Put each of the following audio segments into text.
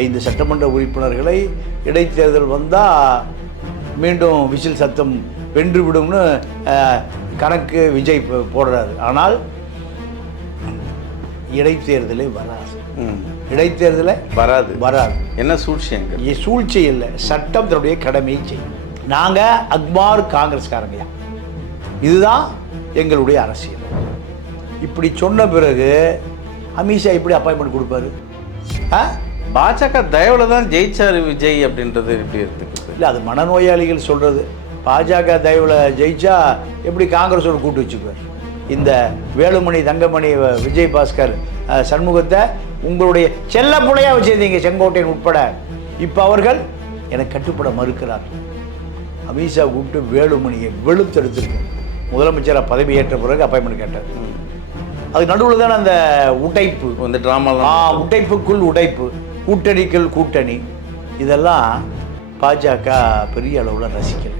5 சட்டமன்ற உறுப்பினர்களை இடைத்தேர்தல் வந்தால் மீண்டும் விசில் சத்தம் வென்றுவிடும்னு கணக்கு விஜய் போடுறாரு. ஆனால் இடைத்தேர்தலே வராது. இடைத்தேர்தலை வராது. என்ன சூழ்ச்சி? அங்கே சூழ்ச்சி இல்லை, சட்டம் தன்னுடைய கடமையை செய்யும். நாங்கள் அக்மார் காங்கிரஸ்காரங்கயா, இதுதான் எங்களுடைய அரசியல். இப்படி சொன்ன பிறகு அமித்ஷா எப்படி அப்பாயின்மெண்ட் கொடுப்பாரு? பாஜக தயவில் தான் ஜெயிச்சார் விஜய் அப்படின்றது எப்படி எடுத்துக்கிறது? இல்லை, அது மனநோயாளிகள் சொல்கிறது. பாஜக தயவில் ஜெயிச்சா எப்படி காங்கிரஸோடு கூட்டு வச்சுக்குவார்? இந்த வேலுமணி, தங்கமணி, விஜய் பாஸ்கர், சண்முகத்தை உங்களுடைய செல்ல புள்ளையாக வச்சுருந்தீங்க, செங்கோட்டையன் உட்பட. இப்போ அவர்கள் எனக்கு கட்டுப்பட மறுக்கிறார். அமித்ஷா கூப்பிட்டு வேலுமணியை வெளுத்தெடுத்துருக்கு. முதலமைச்சராக பதவி ஏற்ற பிறகு அப்பாயின்மெண்ட் கேட்டார். அது நடுவில் தானே அந்த உடைப்பு, அந்த ட்ராமாலாம், உடைப்புக்குள் உடைப்பு, கூட்டணிக்குள் கூட்டணி, இதெல்லாம் பாஜக பெரிய அளவில் ரசிக்கல.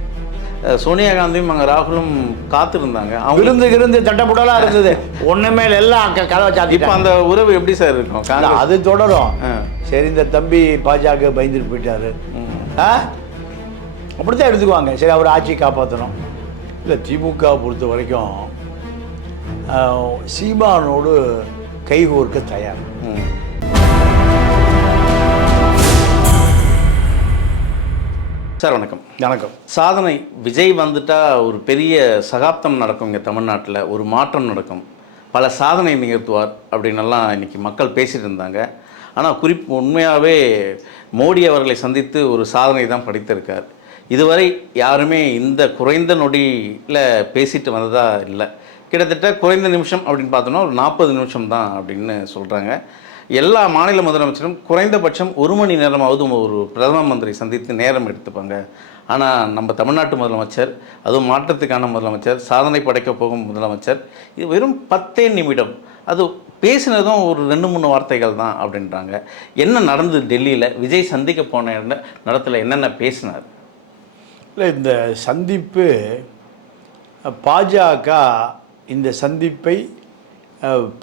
சோனியா காந்தியும் அங்கே ராகுலும் காத்திருந்தாங்க. அவங்க இருந்து தட்டப்புடலாக இருந்தது. ஒன்றுமே எல்லாம் கதவை சாத்தி. இப்போ அந்த உறவு எப்படி சார் இருக்கும்? அது தொடரும். சரி, இந்த தம்பி பாஜக பயந்துட்டு போயிட்டாரு, அப்படித்தான் எடுத்துக்குவாங்க. சரி, அவர் ஆட்சி காப்பாற்றணும். இல்லை, திமுக பொறுத்த வரைக்கும் சீமானோடு கைகோர்க்க தயார். சார் வணக்கம். வணக்கம். சாதனை விஜய் வந்துட்டா ஒரு பெரிய சகாப்தம் நடக்கும் இங்கே தமிழ்நாட்டில், ஒரு மாற்றம் நடக்கும், பல சாதனை நிகழ்த்துவார் அப்படின்னெல்லாம் இன்றைக்கி மக்கள் பேசிகிட்டு இருந்தாங்க. ஆனால் உண்மையாகவே மோடி அவர்களை சந்தித்து ஒரு சாதனை தான் படைத்திருக்கார். இதுவரை யாருமே இந்த குறைந்த நொடியில் பேசிட்டு வந்ததா இல்லை. கிட்டத்தட்ட குறைந்த நிமிஷம் அப்படின்னு பார்த்தோன்னா ஒரு 40 நிமிஷம் தான் அப்படின்னு சொல்கிறாங்க. எல்லா மாநில முதலமைச்சரும் குறைந்தபட்சம் 1 மணி நேரமாவது ஒரு பிரதம மந்திரி சந்தித்து நேரம் எடுத்துப்பாங்க. ஆனால் நம்ம தமிழ்நாட்டு முதலமைச்சர், அதுவும் மாற்றத்துக்கான முதலமைச்சர், சாதனை படைக்க போகும் முதலமைச்சர், இது வெறும் 10 நிமிடம், அது பேசினதும் ஒரு 2-3 வார்த்தைகள் தான் அப்படின்றாங்க. என்ன நடந்தது டெல்லியில்? விஜய் சந்திக்க போன இடத்துல என்னென்ன பேசினார்? இல்லை, இந்த சந்திப்பு பாஜக இந்த சந்திப்பை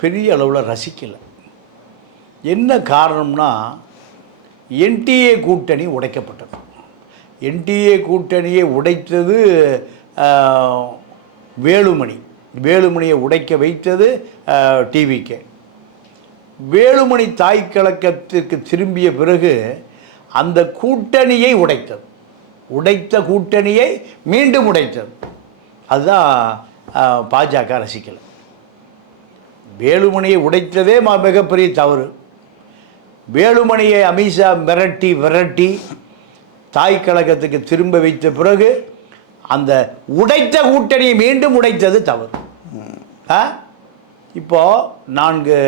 பெரிய அளவில் ரசிக்கலை. என்ன காரணம்னா, என்டிஏ கூட்டணி உடைக்கப்பட்டது. என்டிஏ கூட்டணியை உடைத்தது வேலுமணியை உடைக்க வைத்தது டிவிகே. வேலுமணி தாய் கழகத்திற்கு திரும்பிய பிறகு அந்த கூட்டணியை உடைத்த கூட்டணியை மீண்டும் உடைத்தது. அதுதான் பாஜக ரசிக்கலை. வேலுமணியை உடைத்ததே மிகப்பெரிய தவறு. வேலுமணியை அமித்ஷா விரட்டி தாய் கழகத்துக்கு திரும்ப வைத்த பிறகு அந்த உடைத்த கூட்டணியை மீண்டும் உடைத்தது தவறு. இப்போது 4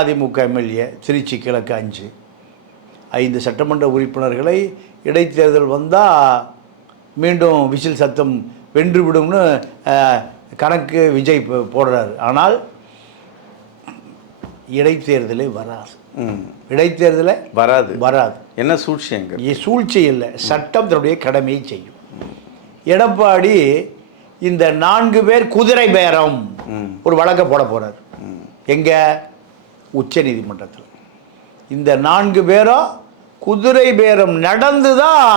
அதிமுக எம்எல்ஏ, திருச்சி கிழக்கு 5 சட்டமன்ற உறுப்பினர்களை இடைத்தேர்தல் வந்தால் மீண்டும் விசில் சத்தம் வென்றுவிடும்னு கணக்கு விஜய் போடுறாரு. ஆனால் இடைத்தேர்தலே வராது. இடைத்தேர்தலை வராது. என்ன சூழ்ச்சி? அங்கே சூழ்ச்சி இல்லை, சட்டம் தன்னுடைய கடமையை செய்யும். எடப்பாடி இந்த 4 பேர் குதிரை பேரம் ஒரு வழக்கை போட போறார். எங்க? உச்ச நீதிமன்றத்தில். இந்த 4 பேரும் குதிரை பேரம் நடந்து தான்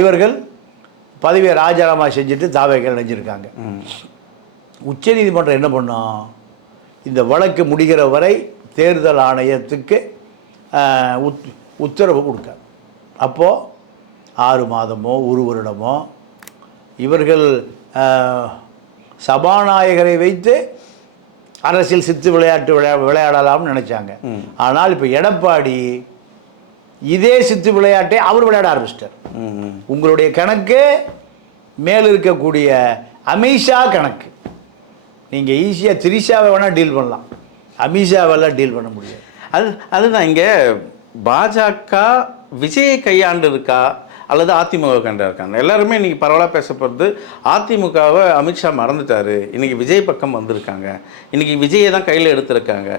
இவர்கள் பதவியை ராஜினாமா செஞ்சுட்டு தாவேக நினைஞ்சிருக்காங்க. உச்ச நீதிமன்றம் என்ன பண்ணோம்? இந்த வழக்கு முடிகிற வரை தேர்தல் ஆணையத்துக்கு உத்தரவு கொடுக்காது. அப்போது 6 மாதமோ 1 வருடமோ இவர்கள் சபாநாயகரை வைத்து அரசியல் சித்து விளையாட்டு விளையாடலாம்னு நினச்சாங்க. ஆனால் இப்போ எடப்பாடி இதே சித்து விளையாட்டை அவர் விளையாட ஆரம்பிச்சிட்டார். உங்களுடைய கணக்கு மேல் இருக்கக்கூடிய அமித்ஷா கணக்கு. நீங்கள் ஈஸியாக திரிஷாவை வேணால் டீல் பண்ணலாம், அமித்ஷாவெல்லாம் டீல் பண்ண முடியாது. அதுதான் இங்கே பாஜக விஜயை கையாண்டு இருக்கா அல்லது அதிமுக கையாண்டு இருக்காங்க? எல்லாருமே இன்றைக்கி பரவலாக பேசப்படுறது அதிமுகவை அமித்ஷா மறந்துட்டார், இன்றைக்கி விஜய் பக்கம் வந்திருக்காங்க, இன்றைக்கி விஜயை தான் கையில் எடுத்திருக்காங்க.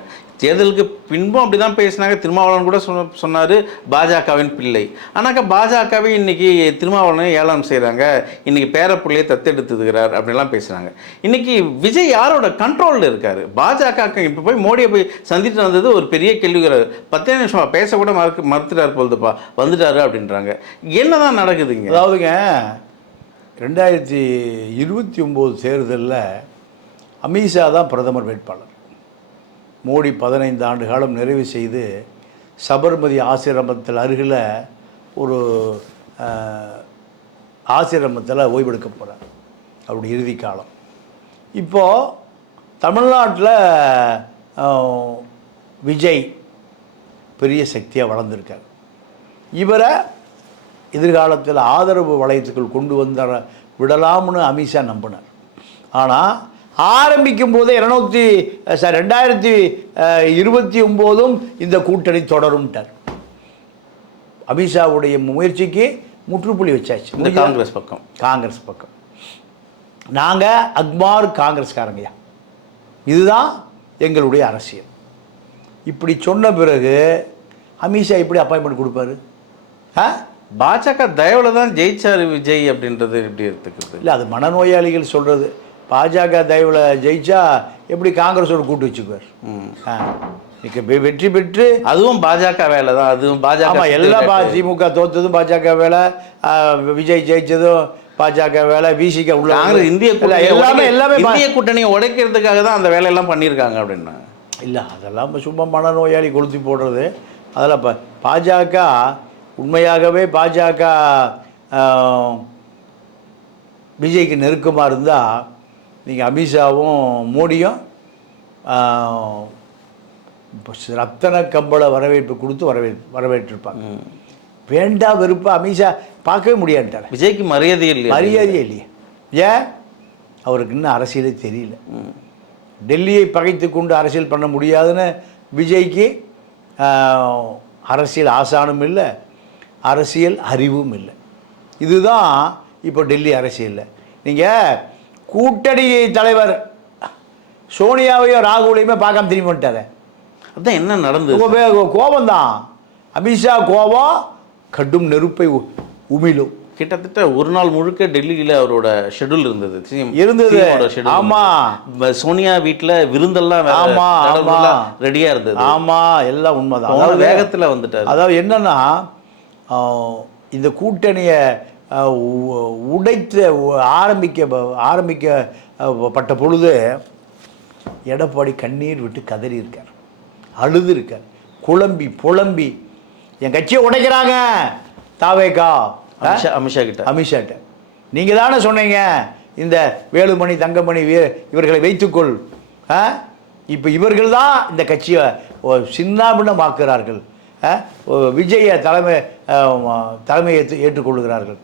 தேர்தலுக்கு பின்பும் அப்படி தான் பேசினாங்க. திருமாவளவன் கூட சொன்னார் பாஜகவின் பிள்ளை. ஆனாக்கா பாஜகவே இன்றைக்கி திருமாவளவனை ஏளனம் செய்கிறாங்க, இன்றைக்கி பேரப்பிள்ளையை தத்தெடுத்துக்கிறார் அப்படிலாம் பேசுகிறாங்க. இன்றைக்கி விஜய் யாரோட கண்ட்ரோலில் இருக்கார்? பாஜக இப்போ போய் மோடியை போய் சந்தித்து வந்தது ஒரு பெரிய கேள்விங்கிறார். 10 நிமிஷம் பேசக்கூட மறுத்துட்டார் பொழுதுப்பா, வந்துட்டாரு அப்படின்றாங்க. என்ன தான் நடக்குதுங்க? அதாவதுங்க 2029 தேர்தலில் அமித்ஷா தான் பிரதமர் வேட்பாளர். மோடி 15 ஆண்டு காலம் நிறைவு செய்து சபர்மதி ஆசிரமத்தில் அருகில் ஒரு ஆசிரமத்தில் ஓய்வெடுக்க போகிறார், அவருடைய இறுதி காலம். இப்போது தமிழ்நாட்டில் விஜய் பெரிய சக்தியாக வளர்ந்துருக்கார். இவரை எதிர்காலத்தில் ஆதரவு வளையத்துக்குள் கொண்டு வந்த விடலாம்னு அமித்ஷா நம்பினார். ஆனால் ஆரம்பிக்கும் போதே 2029 இந்த கூட்டணி தொடரும்ட்டார். அமித்ஷாவுடைய முயற்சிக்கு முற்றுப்புள்ளி வச்சாச்சு. இந்த காங்கிரஸ் பக்கம் நாங்கள் அக்மார் காங்கிரஸ்காரங்கய்யா, இதுதான் எங்களுடைய அரசியல். இப்படி சொன்ன பிறகு அமித்ஷா எப்படி அப்பாயின்மெண்ட் கொடுப்பாரு? பாஜக தயவில் தான் ஜெயிச்சார் விஜய் அப்படின்றது எப்படி எடுத்துக்கிறது? இல்லை, அது மனநோயாளிகள் சொல்கிறது. பாஜக தயவில் ஜெயிச்சா எப்படி காங்கிரஸோட கூட்டு வச்சுக்குவார்? வெற்றி பெற்று அதுவும் பாஜக வேலை தான். அதுவும் பாஜக எல்லாம் திமுக தோத்ததும் பாஜக வேலை, விஜய் ஜெயிச்சதும் பாஜக வேலை, விசிக உள்ள இந்திய கூட்டணியை உடைக்கிறதுக்காக தான் அந்த வேலையெல்லாம் பண்ணியிருக்காங்க அப்படின்னா. இல்லை, அதெல்லாம் சும்மா மனநோயாளி கொளுத்தி போடுறது. அதெல்லாம் பாஜக உண்மையாகவே பாஜக விஜய்க்கு நெருக்கமாக இருந்தால் நீங்கள் அமித்ஷாவும் மோடியும் ரத்தன கம்பள வரவேற்பு கொடுத்து வரவேற்றிருப்பாங்க. வேண்டா வெறுப்பா அமித்ஷா பார்க்கவே முடியாதுட்டார். விஜய்க்கு மரியாதையே இல்லையே. ஏன்? அவருக்கு இன்னும் அரசியலே தெரியல. டெல்லியை பகைத்து கொண்டு அரசியல் பண்ண முடியாதுன்னு விஜய்க்கு அரசியல் ஆசானும் இல்லை, அரசியல் அறிவும் இல்லை. இதுதான் இப்போ டெல்லி அரசியலில். நீங்கள் கூட்டணி தலைவர் சோனியாவையோ ராகுலையுமே பார்க்காம திரும்பி வந்துட்டார். அதுதான் என்ன நடந்தது? கோபம்தான். அமித்ஷா கோபம் கடும் நெருப்பை உமிழும். கிட்டத்தட்ட ஒரு நாள் முழுக்க டெல்லியில் அவரோட ஷெட்யூல் இருந்தது. ஆமாம், சோனியா வீட்டில் விருந்தெல்லாம் ரெடியாக இருந்தது. ஆமாம், எல்லாம் உண்மைதான். அதாவது வேகத்தில் வந்துட்டார். அதாவது என்னன்னா, இந்த கூட்டணியை உடைத்து ஆரம்பிக்கப்பட்ட பொழுது எடப்பாடி கண்ணீர் விட்டு கதறி இருக்கார், அழுது இருக்கார், குழம்பி புலம்பி என் கட்சியை உடைக்கிறாங்க தாவேகா அமித்ஷாட்ட. நீங்கள் தானே சொன்னீங்க இந்த வேலுமணி தங்கமணி இவர்களை வைத்துக்கொள், இப்போ இவர்கள் தான் இந்த கட்சியை சின்னாபின்னமாக்குகிறார்கள், விஜயை தலைமையை ஏற்றுக்கொள்கிறார்கள்,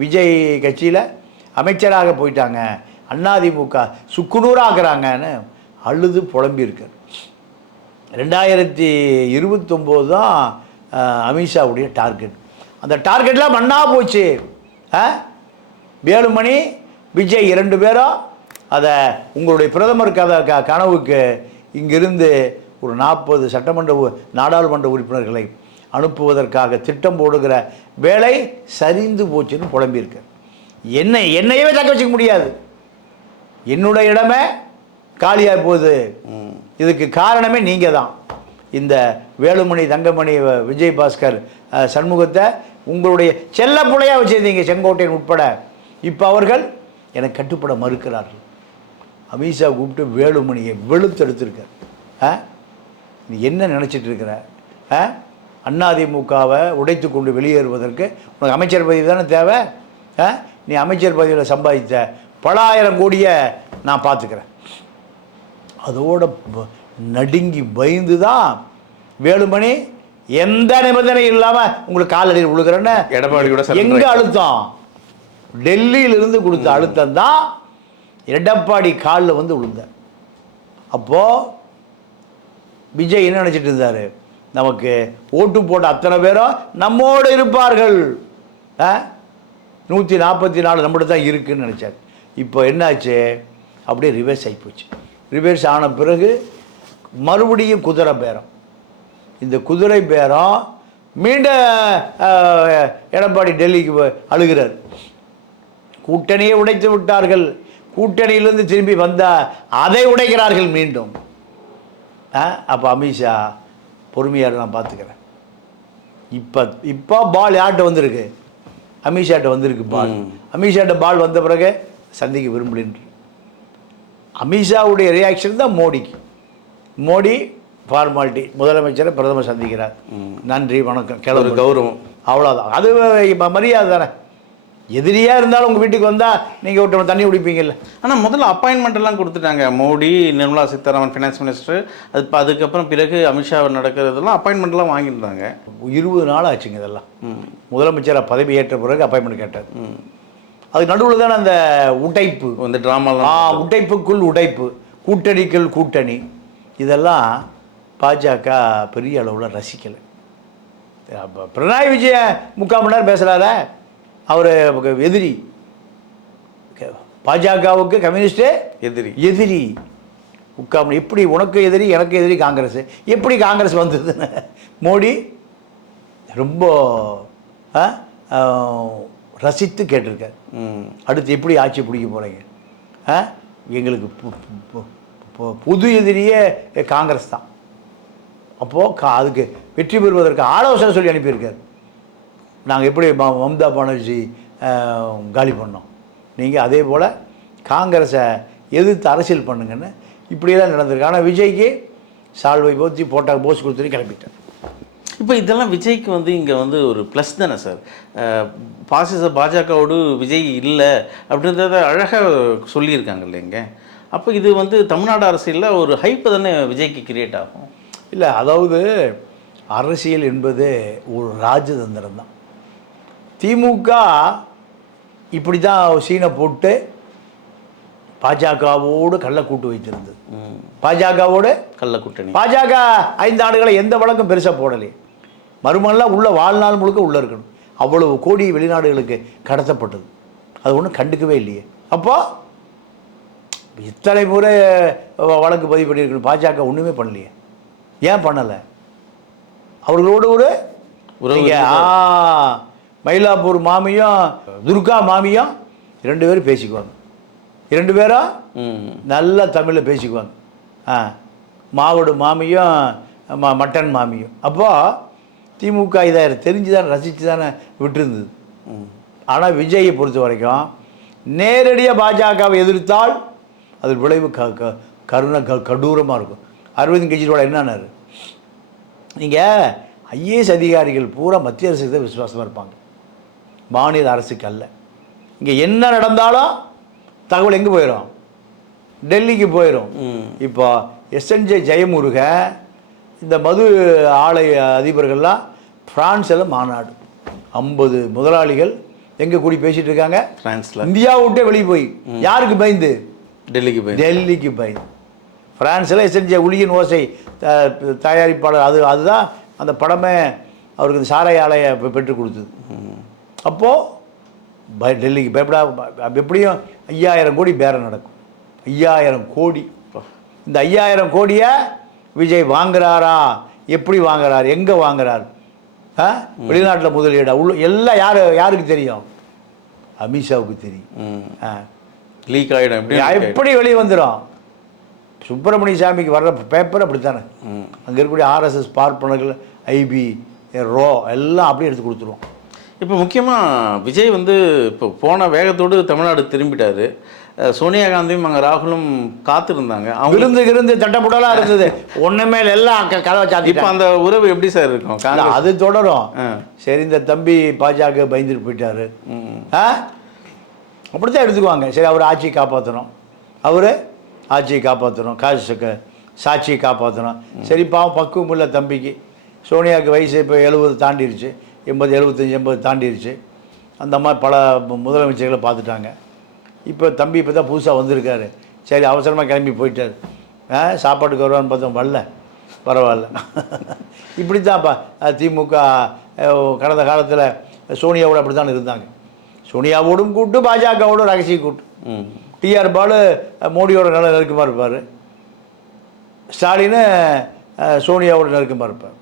விஜய் கட்சியில் அமைச்சராக போயிட்டாங்க, அதிமுக சுக்குநூறாக்குறாங்கன்னு அழுது புலம்பியிருக்கார். 2029 தான் அமித்ஷாவுடைய டார்கெட். அந்த டார்கெட்லாம் மண்ணா போச்சு. வேலுமணி விஜய் 2 பேரும் அதை உங்களுடைய பிரதமர் கனவுக்கு இங்கிருந்து ஒரு 40 சட்டமன்ற நாடாளுமன்ற உறுப்பினர்களை அனுப்புவதற்காக திட்டம் போடுகிற வேலை சரிந்து போச்சுன்னு புலம்பியிருக்கார். என்னையவே தக்க வச்சுக்க முடியாது, என்னுடைய இடமே காலியாக போகுது, இதுக்கு காரணமே நீங்கள் தான். இந்த வேலுமணி தங்கமணி விஜய் பாஸ்கர் சண்முகத்தை உங்களுடைய செல்ல புள்ளையாக வச்சுருந்தீங்க, செங்கோட்டையன் உட்பட. இப்போ அவர்கள் எனக்கு கட்டுப்பட மறுக்கிறார்கள். அமித்ஷா கூப்பிட்டு வேலுமணியை வெளுத்தெடுத்திருக்கார். நீ என்ன நினச்சிட்டு இருக்கிற? அதிமுகவை உடைத்து கொண்டு வெளியேறுவதற்கு உனக்கு அமைச்சர் பதவி தானே தேவை. நீ அமைச்சர் பதவியில் சம்பாதித்த பல ஆயிரம் கோடியை நான் பார்த்துக்கிறேன். அதோட நடுங்கி பயந்து தான் வேலுமணி எந்த நிபந்தனை இல்லாமல் உங்களுக்கு காலடியில் விழுகிறேன்னு எடப்பாடியோட எங்கே அழுத்தம், டெல்லியிலிருந்து கொடுத்த அழுத்தம் தான் எடப்பாடி காலில் வந்து விழுந்தார். அப்போது விஜய் என்ன நினச்சிட்டு இருந்தார்? நமக்கு ஓட்டு போட்ட அத்தனை பேரும் நம்மோடு இருப்பார்கள், 144 நம்மகிட்ட தான் இருக்குதுன்னு நினச்சார். இப்போ என்னாச்சு? அப்படியே ரிவர்ஸ் ஆகிப்போச்சு. ரிவர்ஸ் ஆன பிறகு மறுபடியும் குதிரை பேரம். இந்த குதிரை பேரம் மீண்டும் எடப்பாடி டெல்லிக்கு அழுகிறார். கூட்டணியை உடைத்து விட்டார்கள், கூட்டணியிலிருந்து திரும்பி வந்தால் அதை உடைக்கிறார்கள் மீண்டும். அப்போ அமித்ஷா பொறுமையாக நான் பார்த்துக்கிறேன். இப்போ பால் யார்கிட்ட வந்திருக்கு? அமித்ஷாட்ட வந்திருக்கு பால். அமித்ஷாட்ட பால் வந்த பிறகு சந்திக்க விரும்பலின்று அமித்ஷாவுடைய ரியாக்ஷன் தான் மோடிக்கு. மோடி ஃபார்மாலிட்டி, முதலமைச்சரை பிரதமர் சந்திக்கிறார், நன்றி வணக்கம் கிளம்பு, கௌரவம், அவ்வளோதான். அது மரியாதை தானே. எதிரியாக இருந்தாலும் உங்கள் வீட்டுக்கு வந்தால் நீங்கள் விட்டு தண்ணி குடிப்பீங்கல்ல. ஆனால் முதல்ல அப்பாயின்மெண்ட் எல்லாம் கொடுத்துட்டாங்க. மோடி, நிர்மலா சீதாராமன் ஃபினான்ஸ் மினிஸ்டர், அதுக்கப்புறம் பிறகு அமித்ஷா நடக்கிறதெல்லாம் அப்பாயின்மெண்ட்லாம் வாங்கியிருந்தாங்க. 20 நாள் ஆச்சுங்க இதெல்லாம். முதலமைச்சராக பதவி ஏற்ற பிறகு அப்பாயின்மெண்ட் கேட்டார். அது நடுவில் தானே அந்த உடைப்பு, இந்த ட்ராமாலாம், உடைப்புக்குள் உடைப்பு, கூட்டணிக்குள் கூட்டணி, இதெல்லாம் பாஜக பெரிய அளவில் ரசிக்கலை. பினராயி விஜயன் 3/4 மணி நேரம் பேசுகிறார, அவர் எதிரி, பாஜகவுக்கு கம்யூனிஸ்டே எதிரி. 3/4 மணி, எப்படி உனக்கு எதிரி எனக்கு எதிரி காங்கிரஸ், எப்படி காங்கிரஸ் வந்ததுன்னு மோடி ரொம்ப ரசித்து கேட்டிருக்கார். அடுத்து எப்படி ஆட்சி பிடிக்க போகிறீங்க? எங்களுக்கு புது எதிரியே காங்கிரஸ் தான். அப்போது அதுக்கு வெற்றி பெறுவதற்கு ஆலோசனை சொல்லி அனுப்பியிருக்கார். நாங்கள் எப்படி மம்தா பானர்ஜி காலி பண்ணோம், நீங்கள் அதே போல் காங்கிரஸை எதிர்த்து அரசியல் பண்ணுங்கன்னு இப்படியெல்லாம் நடந்திருக்கு. ஆனால் விஜய்க்கு சால்வை போத்தி போட்டால் போஸ் கொடுத்துட்டு கிளம்பிட்டார். இப்போ இதெல்லாம் விஜய்க்கு இங்கே ஒரு ப்ளஸ் தானே சார். பாஜகவோடு விஜய் இல்லை அப்படின்றத அழகாக சொல்லியிருக்காங்க இல்லைங்க. அப்போ இது தமிழ்நாடு அரசியலில் ஒரு ஹைப்பு தானே விஜய்க்கு கிரியேட் ஆகும். இல்லை, அதாவது அரசியல் என்பது ஒரு ராஜதந்திரம் தான். திமுக இப்படி தான் சீனை போட்டு பாஜகவோடு கள்ளக்கூட்டு வைத்திருந்தது. பாஜகவோடு கள்ளக்கூட்டணி. பாஜக 5 ஆண்டுகளை எந்த வழக்கம் பெருசாக போடலையே. மறுமணலாம் உள்ள வாழ்நாள் முழுக்க உள்ளே இருக்கணும். அவ்வளவு கோடி வெளிநாடுகளுக்கு கடத்தப்பட்டது. அது ஒன்றும் கண்டுக்கவே இல்லையே. அப்போ இத்தனை முறை வழக்கு பதிவு பண்ணியிருக்கணும், பாஜக ஒன்றுமே பண்ணலையே. ஏன் பண்ணலை? அவர்களோடு ஒரு மயிலாப்பூர் மாமியும் துர்கா மாமியும் 2 பேரும் பேசிக்குவாங்க. 2 பேரும் நல்ல தமிழில் பேசிக்குவாங்க. மாவோடு மாமியும் மட்டன் மாமியும். அப்போது திமுக இதை தெரிஞ்சு தானே ரசித்து தானே விட்டுருந்தது. ஆனால் விஜயை பொறுத்த வரைக்கும் நேரடியாக பாஜகவை எதிர்த்தால் அது விளைவு கடூரமாக இருக்கும். அரவிந்த் கெஜ்ரிவால் என்னன்னாரு, நீங்கள் ஐஏஎஸ் அதிகாரிகள் பூரா மத்திய அரசுக்கு தான் விசுவாசமாக இருப்பாங்க, மாநில அரசுக்கு அல்ல. இங்கே என்ன நடந்தாலும் தகவல் எங்கே போயிடும்? டெல்லிக்கு போயிடும். இப்போ எஸ்என்ஜே ஜெயமுருகன், இந்த மது ஆலை அதிபர்கள்லாம் பிரான்ஸில் மாநாடு, 50 முதலாளிகள் எங்கே கூடி பேசிகிட்டு இருக்காங்க? பிரான்ஸில். இந்தியாவை விட்டே வெளியே போய் யாருக்கு பயந்து? டெல்லிக்கு பயந்து. பிரான்ஸில் எஸ்என்ஜே ஒளியின் ஓசை தயாரிப்பாளர், அதுதான் அந்த படமே அவருக்கு இந்த சாராய ஆலையை பெற்றுக் கொடுத்தது. அப்போது டெல்லிக்கு பயப்படா. எப்படியும் 5000 கோடி பேரம் நடக்கும். 5000 கோடி. இந்த 5000 கோடியை விஜய் வாங்குறாரா? எப்படி வாங்குறார்? எங்கே வாங்குறார்? வெளிநாட்டில் முதலீடா உள்ள எல்லாம் யாருக்கு தெரியும்? அமித்ஷாவுக்கு தெரியும். லீக் ஆகிடும். எப்படி வெளியே வந்துடும்? சுப்பிரமணிய சாமிக்கு வர்ற பேப்பர் அப்படித்தானே. அங்கே இருக்கக்கூடிய ஆர்எஸ்எஸ் பார்ப்பனர்கள், ஐபி, ரோ எல்லாம் அப்படியே எடுத்து கொடுத்துருவோம். இப்போ முக்கியமாக விஜய் இப்போ போன வேகத்தோடு தமிழ்நாடு திரும்பிட்டாரு. சோனியா காந்தியும் அங்கே ராகுலும் காத்திருந்தாங்க. அவங்க இருந்து தட்டப்படலாம் இருந்தது. ஒன்றுமே எல்லாம் கதவை சாத்தி. இப்போ அந்த உறவு எப்படி சார் இருக்கும்? அது தொடரும். சரி, இந்த தம்பி பாஜக பயந்துட்டு போயிட்டாரு, அப்படித்தான் எடுத்துக்குவாங்க. சரி, அவர் ஆட்சியை காப்பாற்றணும், அவர் ஆட்சியை காப்பாற்றணும், சாட்சியை காப்பாற்றணும். சரி, பாவம் பக்குவம் உள்ள தம்பிக்கு. சோனியாவுக்கு வயசு இப்போ 70 தாண்டிடுச்சு, 80, 75, 80 தாண்டிடுச்சு. அந்த மாதிரி பல முதலமைச்சர்களை பார்த்துட்டாங்க. இப்போ தம்பி இப்போ தான் புதுசாக வந்திருக்காரு. சரி, அவசரமாக கிளம்பி போயிட்டார். சாப்பாட்டுக்கு வருவான்னு பார்த்தோம், வரல, பரவாயில்ல. இப்படி தான்ப்பா திமுக கடந்த காலத்தில் சோனியாவோடு அப்படி தான் இருந்தாங்க. சோனியாவோடும் கூட்டு, பாஜகவோடும் ரகசிய கூட்டு. டிஆர் பாலு மோடியோட நல்ல நெருக்கமாக இருப்பார். ஸ்டாலின் சோனியாவோட நெருக்கமாக இருப்பார்.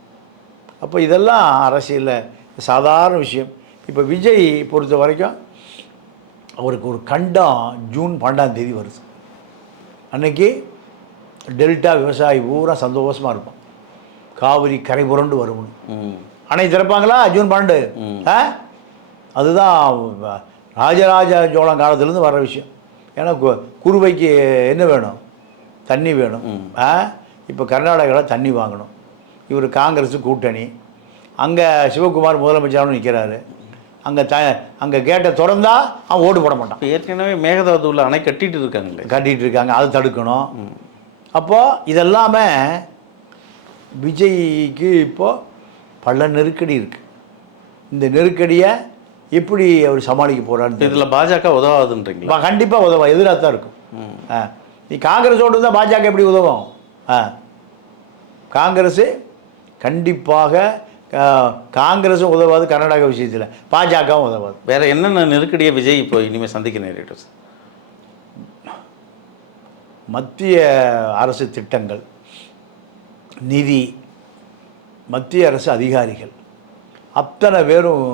அப்போ இதெல்லாம் அரசியலில் சாதாரண விஷயம். இப்போ விஜய் பொறுத்த வரைக்கும் அவருக்கு ஒரு கண்டம் ஜூன் 12 வருது. அன்னைக்கு டெல்டா விவசாயி பூரா சந்தோஷமாக இருப்பான். காவிரி கரை புரண்டு வரும்னு அணை திறப்பாங்களா ஜூன் 12. அதுதான் ராஜராஜ சோழன் காலத்துலேருந்து வர்ற விஷயம். ஏன்னா குருவைக்கு என்ன வேணும்? தண்ணி வேணும். இப்போ கர்நாடகாவில் தண்ணி வாங்கணும். இவர் காங்கிரஸு கூட்டணி, அங்கே சிவகுமார் முதலமைச்சராகவும் நிற்கிறாரு. அங்கே கேட்டை திறந்தா அவன் ஓட்டு போட மாட்டான். ஏற்கனவே மேகதாதுவில் அணை கட்டிகிட்டு இருக்காங்க, அதை தடுக்கணும். அப்போது இதெல்லாமே விஜய்க்கு இப்போது பல நெருக்கடி இருக்குது. இந்த நெருக்கடியை எப்படி அவர் சமாளிக்க போகிறாரு? இதில் பாஜக உதவாதுன்றீங்களா? கண்டிப்பாக உதவும், எதிராக தான் இருக்கும். நீ காங்கிரஸோடு இருந்தால் பாஜக எப்படி உதவும்? காங்கிரஸு கண்டிப்பாக காங்கிரஸும் உதவாது கர்நாடக விஷயத்தில், பாஜகவும் உதவாது. வேறு என்னென்ன நெருக்கடியை விஜய் இப்போ இனிமேல் சந்திக்க நேரிடும்? மத்திய அரசு திட்டங்கள், நிதி, மத்திய அரசு அதிகாரிகள் அத்தனை பேரும்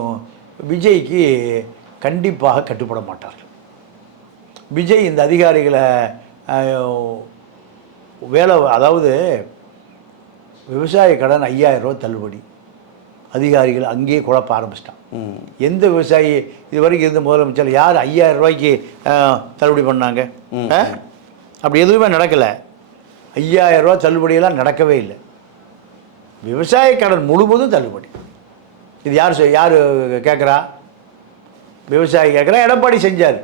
விஜய்க்கு கண்டிப்பாக கட்டுப்பட மாட்டார்கள். விஜய் இந்த அதிகாரிகளை அதாவது விவசாய கடன் 5000 ரூபா தள்ளுபடி, அதிகாரிகள் அங்கேயே குழப்ப ஆரம்பிச்சிட்டான். எந்த விவசாயி இது வரைக்கும் இருந்த முதலமைச்சர் யார் 5000 ரூபாய்க்கு தள்ளுபடி பண்ணாங்க? அப்படி எதுவுமே நடக்கலை. 5000 ரூபா தள்ளுபடியெல்லாம் நடக்கவே இல்லை. விவசாய கடன் முழுவதும் தள்ளுபடி. இது யார் கேட்குறா? விவசாயி கேட்குறா. எடப்பாடி செஞ்சார்.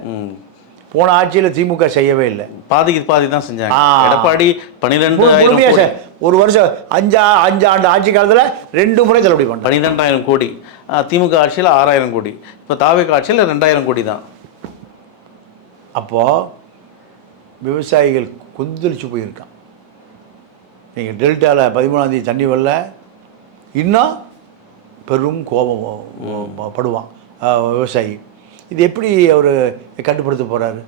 போன ஆட்சியில் திமுக செய்யவே இல்லை. பாதிக்கு பாதி தான் செஞ்சாங்க. எடப்பாடி 12 ஒரு வருஷம் 5 ஆண்டு ஆட்சி காலத்தில் 2 முறை தள்ளுபடி பண்ண 12,000 கோடி. திமுக ஆட்சியில் 6000 கோடி. இப்போ தாவேக ஆட்சியில் 2000 கோடி தான். அப்போது விவசாயிகள் கொந்தளிச்சு போயிருக்கான். நீங்கள் டெல்டாவில் 13ஆம் தேதி தண்ணி வரல, இன்னும் பெரும் கோபம் படுவான் விவசாயி. இது எப்படி அவர் கட்டுப்படுத்த போகிறாரு?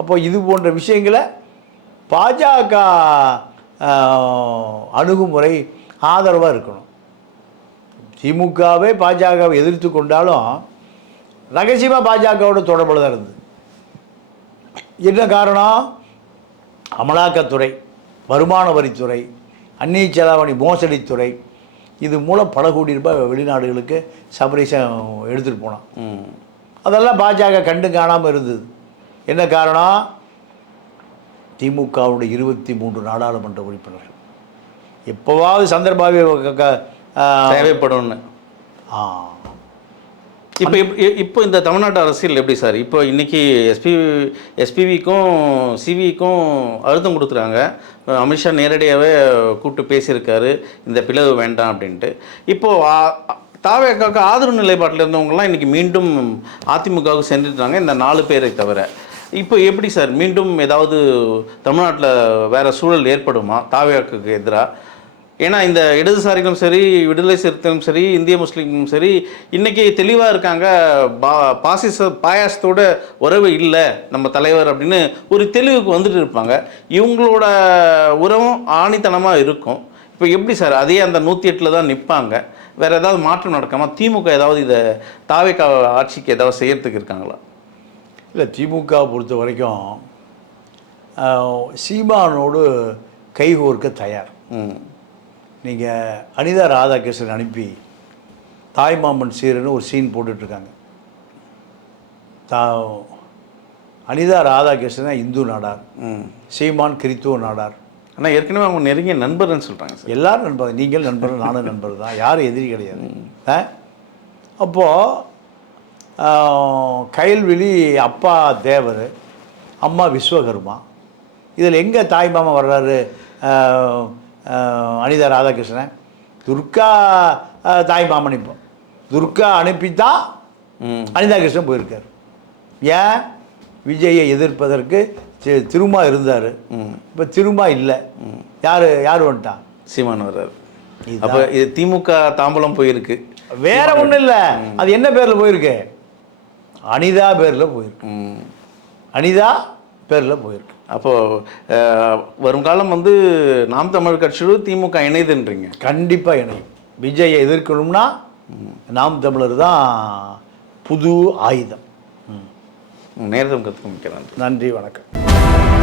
அப்போ இது போன்ற விஷயங்களை பாஜக அணுகுமுறை ஆதரவாக இருக்கணும். திமுகவே பாஜகவை எதிர்த்து கொண்டாலும் ரகசியமாக பாஜகவோட தொடர்பில் தான் இருந்தது. என்ன காரணம்? அமலாக்கத்துறை, வருமான வரித்துறை, அந்நிய செலாவணி மோசடித்துறை, இது மூலம் பல கோடி ரூபாய் வெளிநாடுகளுக்கு சபரீசம் எடுத்துகிட்டு போனான். அதெல்லாம் பாஜக கண்டு காணாமல் இருந்தது. என்ன காரணம்? திமுகவுடைய 23 நாடாளுமன்ற உறுப்பினர்கள் எப்போவாவது சந்தர்பாவி தேவைப்படும்னு. இப்போ இந்த தமிழ்நாட்டு அரசியல் எப்படி சார்? இப்போ இன்றைக்கி எஸ்பிவிக்கும் சிவிக்கும் அழுத்தம் கொடுக்குறாங்க. அமித்ஷா நேரடியாகவே கூப்பிட்டு பேசியிருக்காரு, இந்த பிளவு வேண்டாம் அப்படின்ட்டு. இப்போது தாவேகாவுக்கு ஆதரவு நிலைப்பாட்டில் இருந்தவங்கலாம் இன்றைக்கி மீண்டும் அதிமுகவுக்கு சென்றுட்டாங்க, இந்த 4 பேரை தவிர. இப்போ எப்படி சார் மீண்டும் ஏதாவது தமிழ்நாட்டில் வேறு சூழல் ஏற்படுமா தாவேகாவுக்கு எதிராக? ஏன்னா இந்த இடதுசாரிகளும் சரி, விடுதலை சிறுத்தைகளும் சரி, இந்திய முஸ்லீமும் சரி, இன்றைக்கி தெளிவாக இருக்காங்க. பாயாசத்தோட உறவு இல்லை நம்ம தலைவர் அப்படின்னு ஒரு தெளிவுக்கு வந்துட்டு இருப்பாங்க. இவங்களோட உறவும் ஆணித்தனமாக இருக்கும். இப்போ எப்படி சார் அதே அந்த 108 தான் நிற்பாங்க? வேறு ஏதாவது மாற்றம் நடக்காமல் திமுக ஏதாவது இதை தாவேகா ஆட்சிக்கு ஏதாவது செய்யறதுக்கு இருக்காங்களா? இல்லை, திமுகவை பொறுத்த வரைக்கும் சீமானோடு கைகோர்க்க தயார். நீங்கள் அனிதா ராதாகிருஷ்ணன் அனுப்பி தாய்மாமன் சீரன்னு ஒரு சீன் போட்டுட்ருக்காங்க. அனிதா ராதாகிருஷ்ணன் இந்து நாடார், சீமான் கிறித்துவ நாடார். ஆனால் ஏற்கனவே அவங்க நெருங்கிய நண்பர்னு சொல்கிறாங்க சார். எல்லோரும் நண்பர், நீங்கள் நண்பர், நானும் நண்பர் தான், யாரும் எதிரி கிடையாது. அப்போது கயல்விழி அப்பா தேவர், அம்மா விஸ்வகர்மா. இதில் எங்கே தாய்மாமா வர்றாரு? அனிதா ராதாகிருஷ்ணன் துர்கா தாய்மாமன். இப்போ துர்கா அனுப்பித்தான் அனிதா கிருஷ்ணன் போயிருக்கார். ஏன்? விஜயை எதிர்ப்பதற்கு திருமா இருந்தார். இப்போ திருமா இல்லை. யார் வந்துட்டான்? சீமான் வர்றாரு. அப்போ இது திமுக தாம்பலம் போயிருக்கு, வேற ஒன்றும் இல்லை. அது என்ன பேரில் போயிருக்கு? அனிதா பேரில் போயிருக்கு. அனிதா பேரில் போயிருக்கு. அப்போது வருங்காலம் வந்து நாம் தமிழர் கட்சியோடு திமுக இணைதுன்றீங்க. கண்டிப்பாக இணையும். விஜயை எதிர்க்கணும்னா நாம் தமிழர் தான் புது ஆயுதம். நேரத்துக்கு மிக்க நன்றி. நன்றி, வணக்கம்.